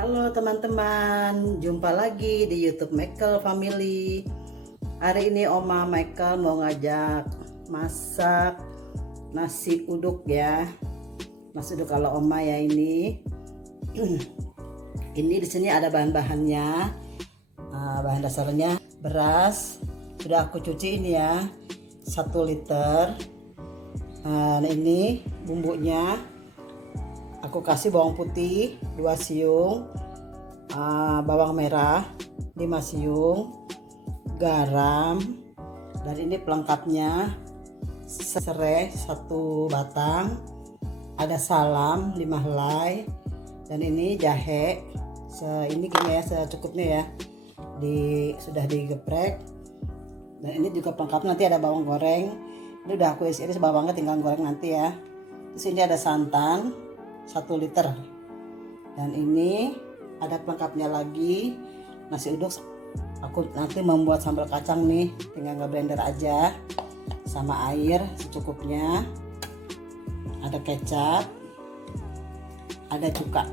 Halo teman-teman, jumpa lagi di YouTube Michael Family. Hari ini Oma Michael mau ngajak masak nasi uduk ya. Nasi uduk kalau Oma ya ini. Ini di sini ada bahan-bahannya. Bahan dasarnya beras, sudah aku cuci ini ya, 1 liter. Nah, ini bumbunya. Aku kasih bawang putih 2 siung, bawang merah 5 siung, garam, dan ini pelengkapnya serai 1 batang, ada salam 5 helai, dan ini jahe ini gini ya, secukupnya ya, sudah digeprek. Dan ini juga pelengkapnya, nanti ada bawang goreng, ini udah aku isi bawangnya, tinggal goreng nanti ya. Terus ini ada santan 1 liter, dan ini ada pelengkapnya lagi, nasi uduk. Aku nanti membuat sambal kacang nih, tinggal nge-blender aja sama air secukupnya. Ada kecap, ada cuka.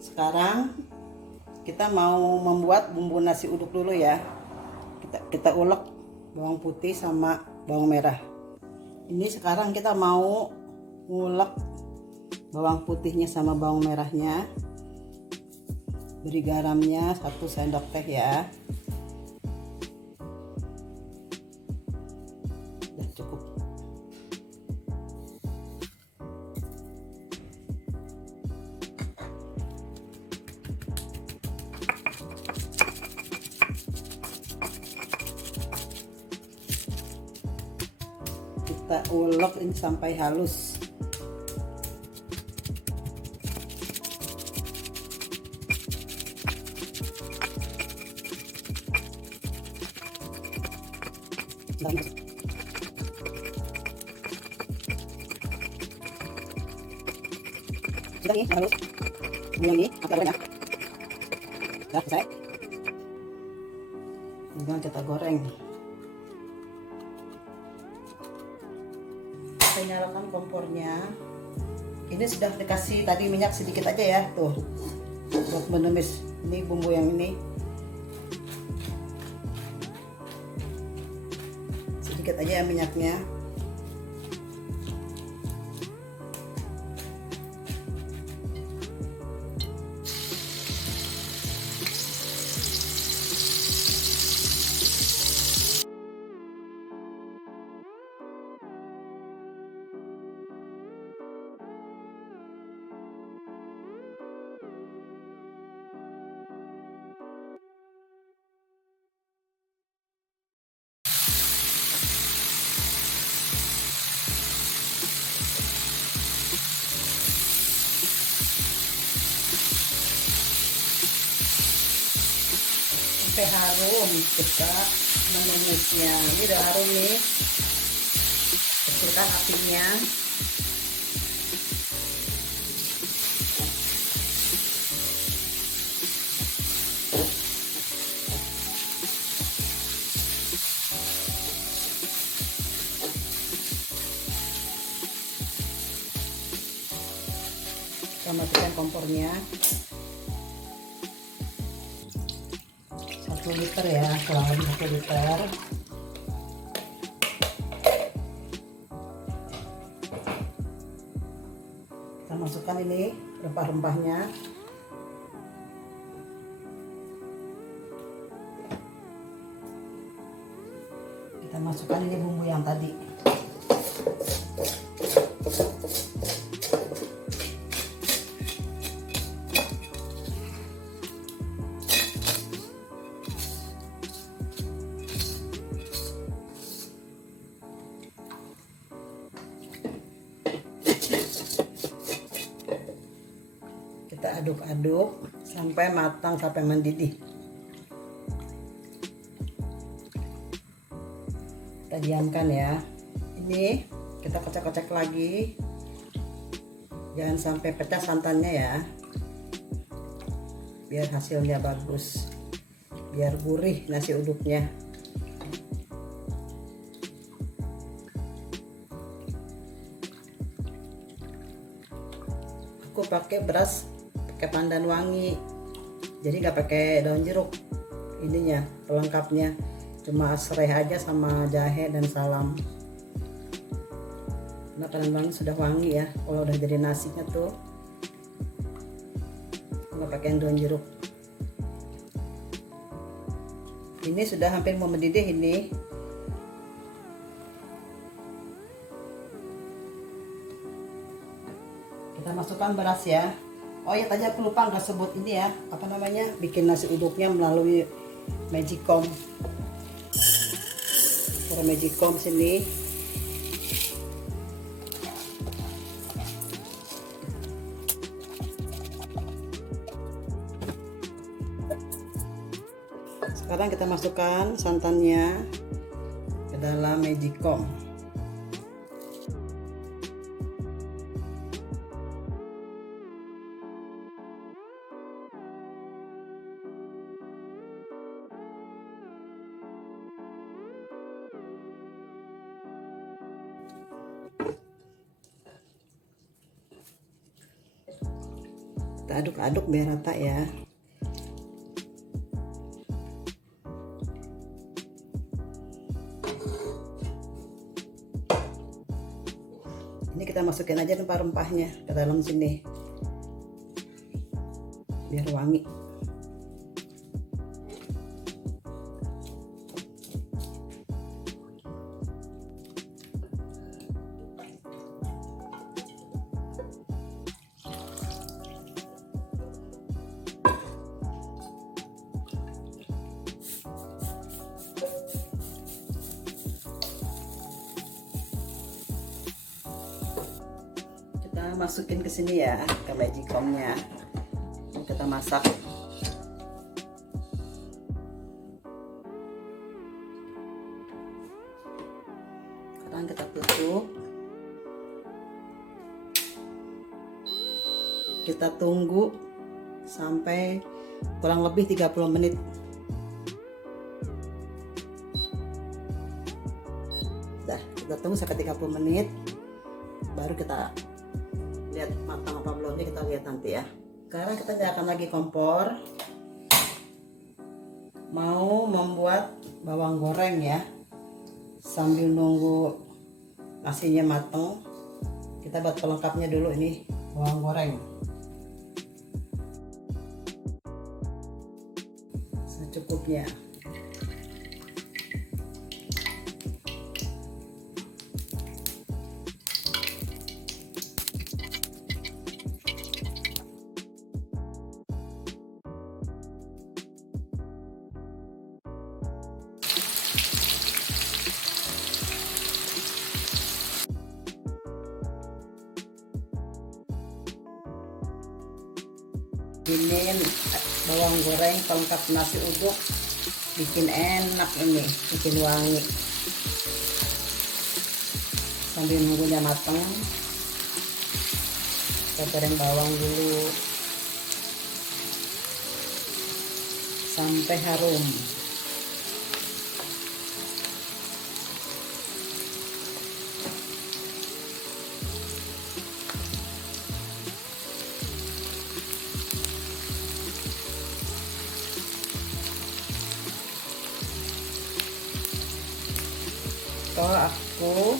Sekarang kita mau membuat bumbu nasi uduk dulu ya. Kita ulek bawang putih sama bawang merah. Ini sekarang kita mau ngulek bawang putihnya sama bawang merahnya. Beri garamnya 1 sendok teh ya. Udah cukup. Kita ulek ini sampai halus. Sudah nih, halus. Ini agak banyak. Sudah selesai. Tinggal kita goreng. Kita nyalakan kompornya. Ini sudah dikasih tadi minyak sedikit aja ya, tuh, buat menumis ini bumbu yang ini. Sedikit aja ya minyaknya. Sampai harum kita menumisnya. Ini udah harum nih, kecilkan apinya. Kita matikan kompornya. 1 liter ya, kurang lebih 1 liter. Kita masukkan ini rempah-rempahnya. Kita masukkan ini bumbu yang tadi. Kita aduk-aduk sampai matang, sampai mendidih. Kita diamkan ya. Ini kita kocok-kocok lagi, jangan sampai pecah santannya ya, biar hasilnya bagus, biar gurih nasi uduknya. Aku pakai beras pakai pandan wangi, jadi nggak pakai daun jeruk. Ininya pelengkapnya cuma serai aja sama jahe dan salam. Nah, pandan wangi sudah wangi ya, kalau udah jadi nasinya tuh nggak pakai daun jeruk. Ini sudah hampir mau mendidih ini. Kita masukkan beras ya. Oh ya, tadi aku lupa nggak sebut ini ya, apa namanya, bikin nasi uduknya melalui Magicom. Cara Magicom sini. Sekarang kita masukkan santannya ke dalam Magicom. Kita aduk-aduk biar rata ya. Ini kita masukin aja rempah-rempahnya ke dalam sini biar wangi. Masukin ke sini ya, ke Magicomnya. Kita masak. Sekarang kita tutup. Kita tunggu sampai kurang lebih 30 menit. Dah, kita tunggu sampai 30 menit. Baru kita lihat matang apa belumnya, kita lihat nanti ya. Sekarang kita nyalakan lagi kompor. Mau membuat bawang goreng ya. Sambil nunggu nasinya matang, kita buat pelengkapnya dulu. Ini bawang goreng secukupnya. Ini bawang goreng pelengkap nasi uduk, bikin enak ini, bikin wangi. Sambil nunggunya matang, kita goreng bawang dulu sampai harum. Kalau aku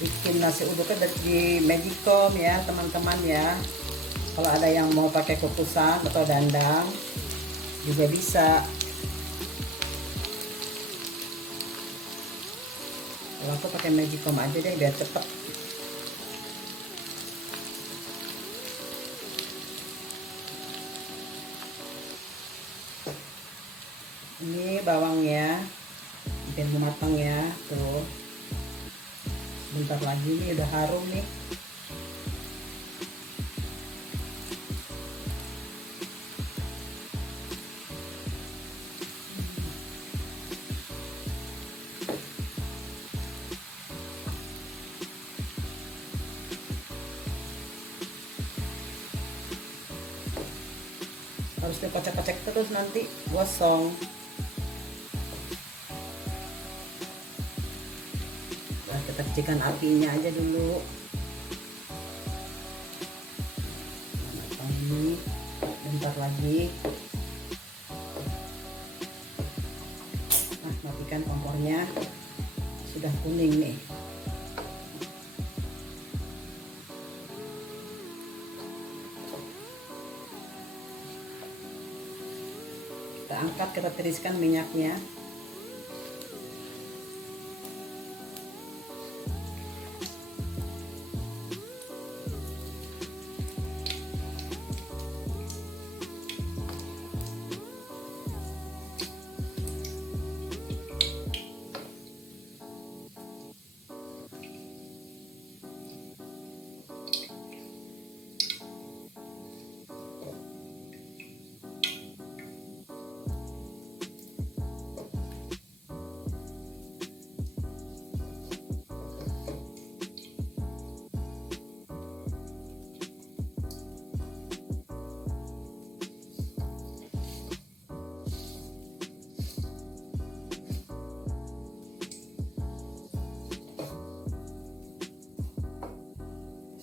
bikin nasi uduknya di Magicom ya teman-teman ya. Kalau ada yang mau pakai kukusan atau dandang juga bisa. Kalau aku pakai Magicom aja deh biar cepet. Ini bawangnya biar matang ya, tuh. Bentar lagi nih udah harum nih. Harus dikocek-kocek terus, nanti gosong. Kita kecilkan apinya aja dulu. Matang ini. sebentar lagi. Nah, matikan kompornya, sudah kuning nih. Kita angkat, kita tiriskan minyaknya.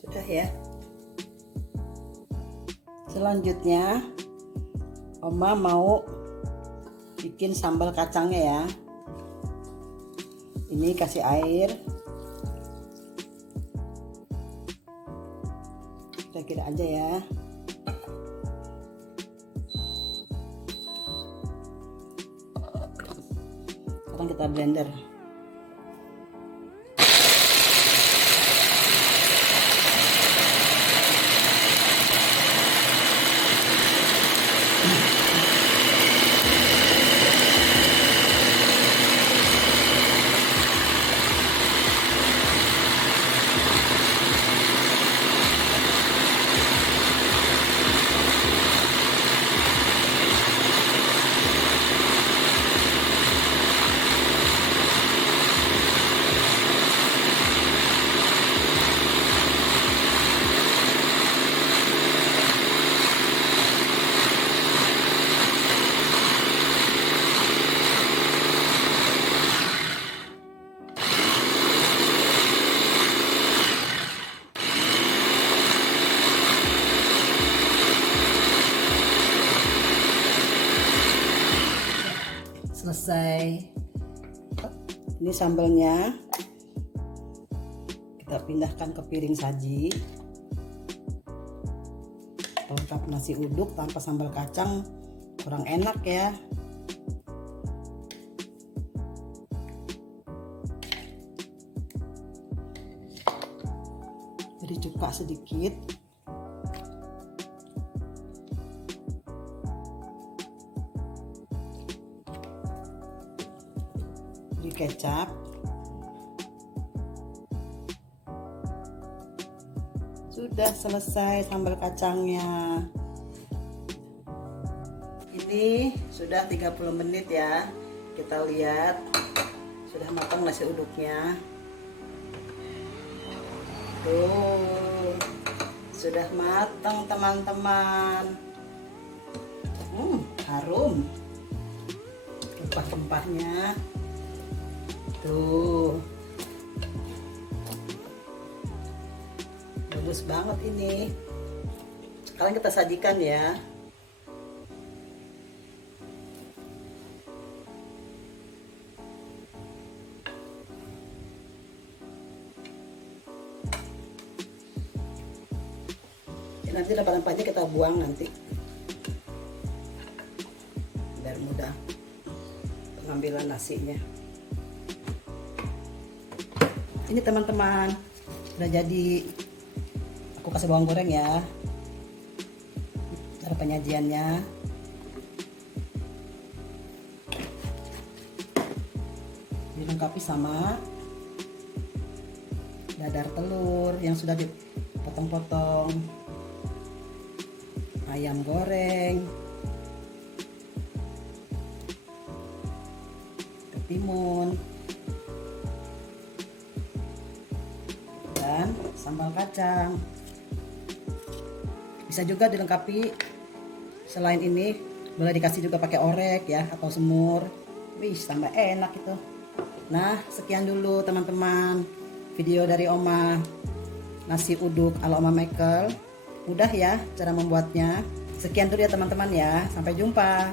Sudah ya. Selanjutnya Oma mau bikin sambal kacangnya ya. Ini kasih air kira-kira aja ya. Sekarang kita blender. Selesai. Ini sambalnya kita pindahkan ke piring saji. Lengkap nasi uduk tanpa sambal kacang kurang enak ya. Jadi cuka sedikit. Kecap, sudah selesai sambal kacangnya. Ini sudah 30 menit ya. Kita lihat sudah matang nasi uduknya. Tuh, sudah matang teman-teman. Harum rempah-rempahnya. Tuh, bagus banget ini. Sekarang kita sajikan ya. Nanti rempah-rempahnya kita buang nanti, biar mudah pengambilan nasinya. Ini teman-teman udah jadi. Aku kasih bawang goreng ya. Cara penyajiannya, dilengkapi sama dadar telur yang sudah dipotong-potong, ayam goreng, ketimun, dan sambal kacang. Bisa juga dilengkapi, selain ini boleh dikasih juga pakai orek ya, atau semur. Wih, tambah enak itu. Nah, sekian dulu teman-teman video dari Oma, nasi uduk ala Oma Michael. Mudah ya cara membuatnya. Sekian dulu ya teman-teman ya. Sampai jumpa.